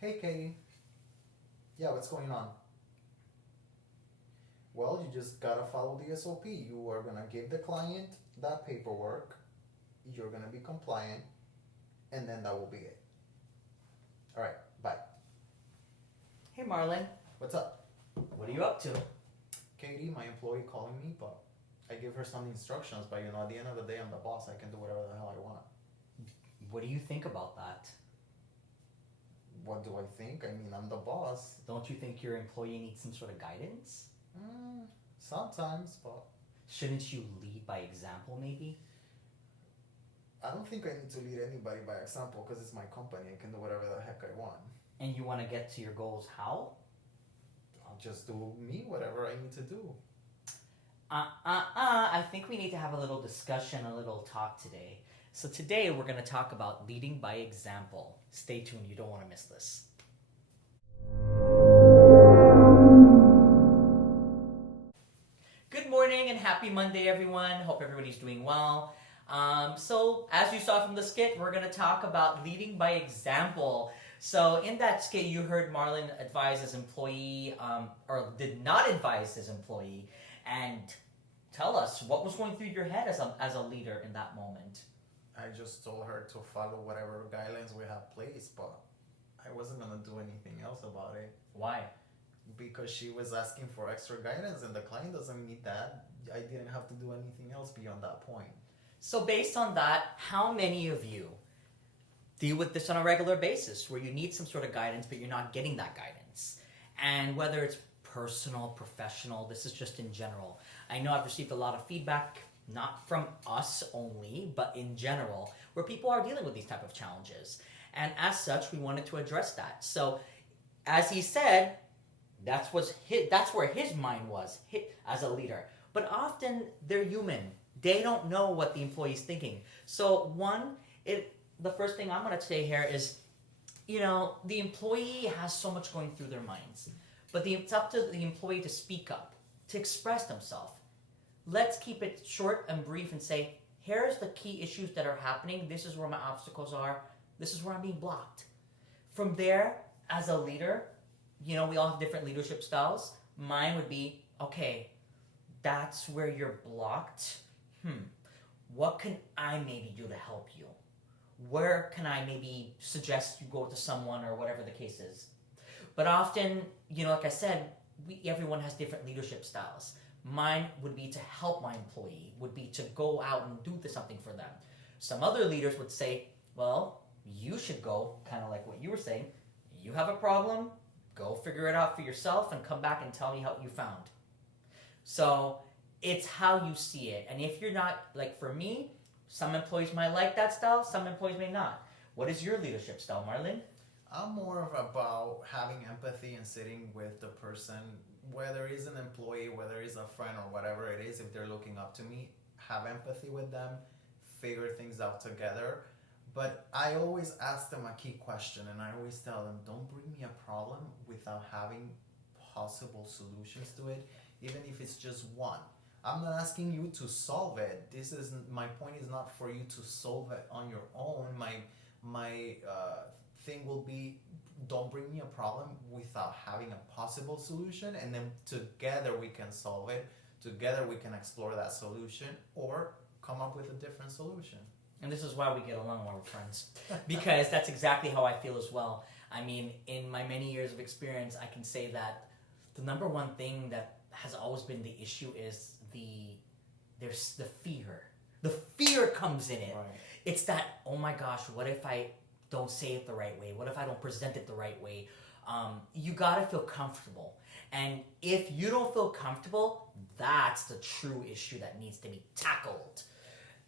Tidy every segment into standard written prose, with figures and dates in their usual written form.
Hey, Katie. Yeah, what's going on? Well, you just gotta follow the SOP. You are gonna give the client that paperwork, you're gonna be compliant, and then that will be it. Alright, bye. Hey Marlon, What's up? what are you up to? Katie, my employee calling me, but I give her some instructions, but at the end of the day, I'm the boss. I can do whatever the hell I want. What do you think about that? What do I think? I mean, I'm the boss. Don't you think your employee needs some sort of guidance? Sometimes, but Shouldn't you lead by example maybe? I don't think I need to lead anybody by example because it's my company. I can do whatever the heck I want. And you want to get to your goals how? I'll just do me, whatever I need to do. I think we need to have a little discussion, a little talk today. So today we're going to talk about leading by example. Stay tuned, you don't want to miss this. Good morning and happy Monday, everyone. Hope everybody's doing well. So, as you saw from the skit, we're going to talk about leading by example. So, in that skit, you heard Marlon advise his employee, or did not advise his employee, and tell us what was going through your head as a leader in that moment. I just told her to follow whatever guidelines we have placed, but I wasn't gonna do anything else about it Why? because she was asking for extra guidance and the client doesn't need that. I didn't have to do anything else beyond that point. So, based on that, how many of you deal with this on a regular basis where you need some sort of guidance but you're not getting that guidance? And whether it's personal, professional, this is just in general. I know I've received a lot of feedback, not from us only, but in general, where people are dealing with these type of challenges. And as such, we wanted to address that. So, as he said, that's where his mind was as a leader. But often they're human. They don't know what the employee's thinking. So the first thing I'm going to say here is, the employee has so much going through their minds, but it's up to the employee to speak up, to express themselves. Let's keep it short and brief and say, here's the key issues that are happening. This is where my obstacles are. This is where I'm being blocked. From there, as a leader, we all have different leadership styles. Mine would be, okay, that's where you're blocked. What can I maybe do to help you? Where can I maybe suggest you go to someone or whatever the case is? But often, like I said, everyone has different leadership styles. Mine would be to help my employee, would be to go out and do something for them. Some other leaders would say, well, you should go, kind of like what you were saying. You have a problem, go figure it out for yourself and come back and tell me how you found. So it's how you see it. And if you're not, like for me, some employees might like that style, some employees may not. What is your leadership style, Marlon? I'm more of about having empathy and sitting with the person, whether it's an employee, whether it's a friend or whatever it is, if they're looking up to me, have empathy with them, figure things out together. But I always ask them a key question and I always tell them, don't bring me a problem without having possible solutions to it, even if it's just one. I'm not asking you to solve it. My point is not for you to solve it on your own. My thing will be, don't bring me a problem without having a possible solution, and then together we can solve it. Together we can explore that solution or come up with a different solution. And this is why we get along while we're friends. Because that's exactly how I feel as well. I mean, in my many years of experience, I can say that the number one thing that has always been the issue is there's the fear. The fear comes in it. Right. It's that, oh my gosh, what if I don't say it the right way? What if I don't present it the right way? You gotta feel comfortable. And if you don't feel comfortable, that's the true issue that needs to be tackled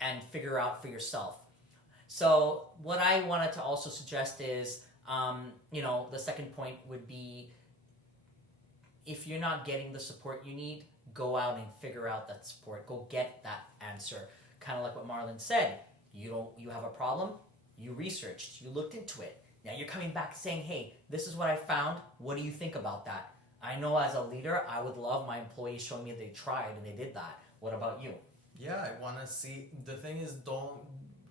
and figure out for yourself. So what I wanted to also suggest is, the second point would be, if you're not getting the support you need, go out and figure out that support. Go get that answer. Kind of like what Marlon said. You have a problem, you researched, you looked into it. Now you're coming back saying, hey, this is what I found. What do you think about that? I know as a leader, I would love my employees showing me they tried and they did that. What about you? Yeah, I want to see. The thing is,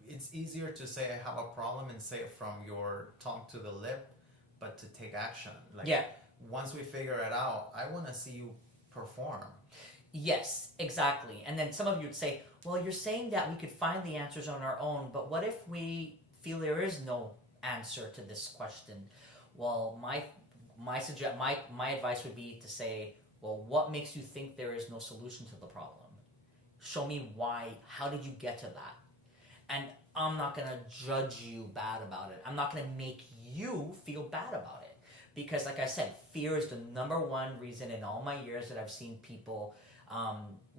it's easier to say I have a problem and say it from your tongue to the lip, but to take action. Like, Yeah. once we figure it out, I want to see you perform. Yes, exactly. And then some of you would say, well, you're saying that we could find the answers on our own, but what if we feel there is no answer to this question? Well, my advice would be to say, well, what makes you think there is no solution to the problem? Show me why. How did you get to that? And I'm not going to judge you bad about it. I'm not going to make you feel bad about it. Because like I said, fear is the number one reason in all my years that I've seen people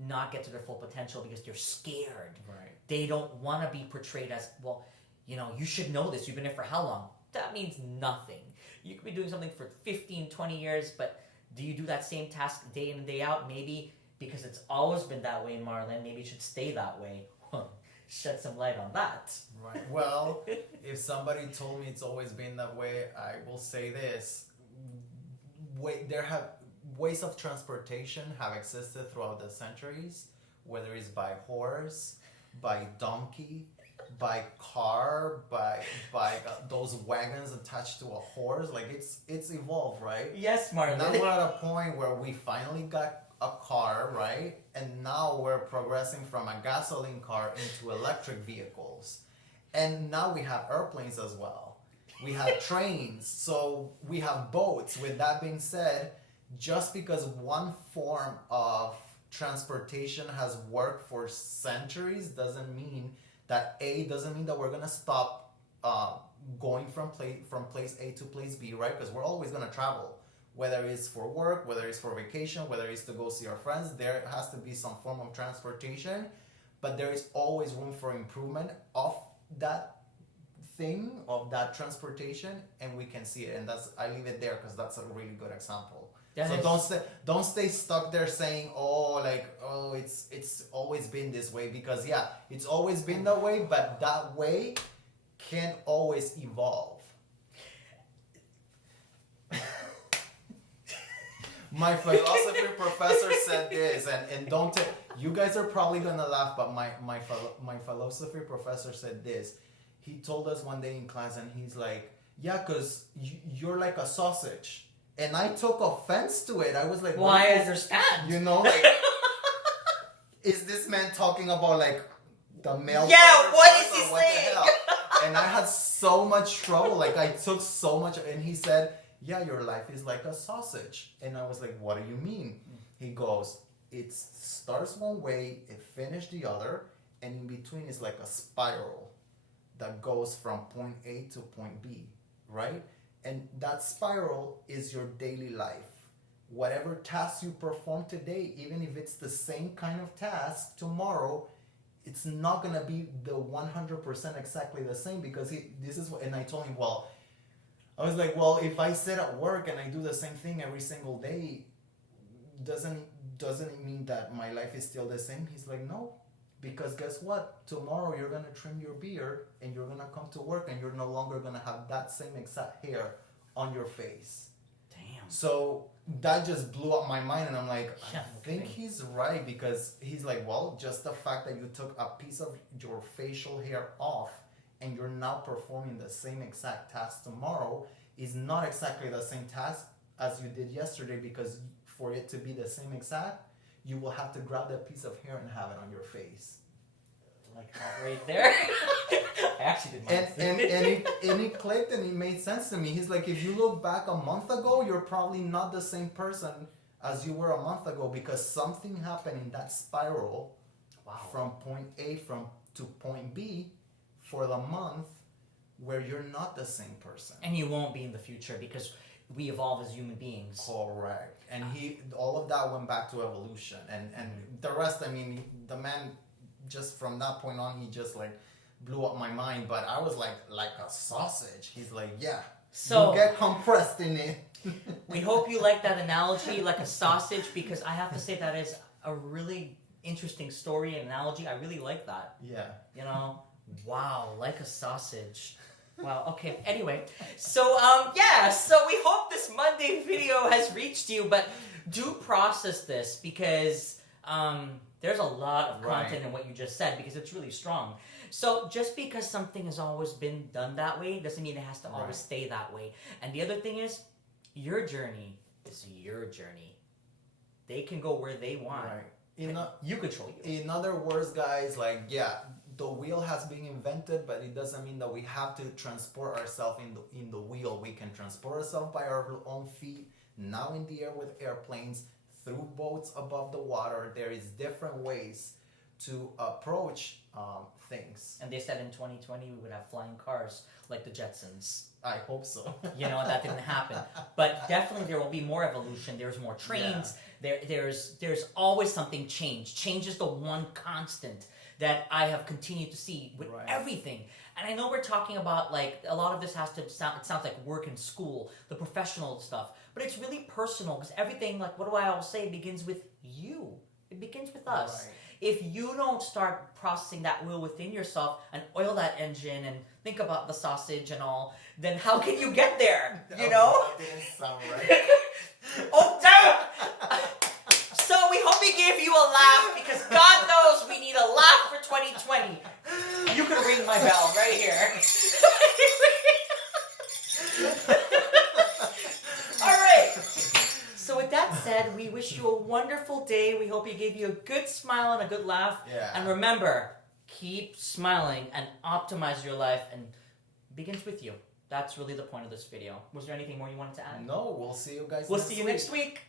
not get to their full potential, because they're scared. Right. They don't want to be portrayed as, well, you should know this. You've been here for how long? That means nothing. You could be doing something for 15, 20 years, but do you do that same task day in and day out? Maybe because it's always been that way, Marlon, maybe it should stay that way. Shed some light on that. Right. Well, if somebody told me it's always been that way, I will say this. There have ways of transportation have existed throughout the centuries, whether it's by horse, by donkey, by car, by those wagons attached to a horse. Like, it's evolved, right? Yes, Marlon. Now we're at a point where we finally got a car, right? And now we're progressing from a gasoline car into electric vehicles. And now we have airplanes as well. We have trains, so we have boats. With that being said, just because one form of transportation has worked for centuries doesn't mean that we're gonna stop going from place A to place B, right? Because we're always gonna travel, whether it's for work, whether it's for vacation, whether it's to go see our friends. There has to be some form of transportation, but there is always room for improvement of that thing, of that transportation, and we can see it. And I leave it there because that's a really good example. So don't stay stuck there saying, it's always been this way, because yeah, it's always been that way, but that way can always evolve. My philosophy professor said this, and don't you guys are probably gonna laugh, but my philosophy professor said this. He told us one day in class, and he's like, yeah, because you're like a sausage. And I took offense to it. I was like, well, I understand. Like, is this man talking about like the male? Yeah, what is he saying? And I had so much trouble. Like, I took so much, and he said, yeah, your life is like a sausage. And I was like, what do you mean? He goes, it starts one way, it finishes the other, and in between is like a spiral that goes from point A to point B, right? And that spiral is your daily life. Whatever task you perform today, even if it's the same kind of task, tomorrow, it's not gonna be the 100% exactly the same, because and I told him, I was like, if I sit at work and I do the same thing every single day, doesn't it mean that my life is still the same? He's like, no, because guess what? Tomorrow you're gonna trim your beard and you're gonna come to work and you're no longer gonna have that same exact hair on your face. Damn. So that just blew up my mind, and I'm like, I think he's right, because he's like, just the fact that you took a piece of your facial hair off and you're now performing the same exact task tomorrow is not exactly the same task as you did yesterday, because for it to be the same exact, you will have to grab that piece of hair and have it on your face. Like that right there. I actually did mine. And it clicked, and it made sense to me. He's like, if you look back a month ago, you're probably not the same person as you were a month ago, because something happened in that spiral from point A to point B for the month where you're not the same person. And you won't be in the future, because we evolve as human beings. Correct. And all of that went back to evolution. And the rest, I mean, the man, just from that point on, he just like blew up my mind. But I was like a sausage. He's like, yeah, so you get compressed in it. We hope you like that analogy, like a sausage, because I have to say that is a really interesting story and analogy. I really like that. Yeah. Wow, like a sausage. Wow, okay. Anyway, so so we hope this Monday video has reached you, but do process this, because there's a lot of content in what you just said, because it's really strong. So just because something has always been done that way doesn't mean it has to always Right. stay that way. And the other thing is, your journey is your journey. They can go where they want. Right. You control you. In other words, guys, like, yeah, the wheel has been invented, but it doesn't mean that we have to transport ourselves in the wheel. We can transport ourselves by our own feet, now in the air with airplanes, through boats above the water. There is different ways to approach things. And they said in 2020 we would have flying cars like the Jetsons. I hope so. You know, that didn't happen. But definitely there will be more evolution. There's more trains. There's always something change. Change is the one constant that I have continued to see with Right. everything. And I know we're talking about, like, a lot of this has to sound, it sounds like work and school, the professional stuff, but it's really personal because everything, like, what do I always say, begins with you. It begins with us. Right. If you don't start processing that will within yourself and oil that engine and think about the sausage and all, then how can you get there? You know? That didn't sound right. Oh, damn! So we hope we gave you a laugh because God knows we need a laugh for 2020. You can ring my bell right here. All right. So with that said, we wish you a wonderful day. We hope we gave you a good smile and a good laugh. Yeah. And remember, keep smiling and optimize your life, and it begins with you. That's really the point of this video. Was there anything more you wanted to add? No, we'll see you guys We'll next see you week. next week.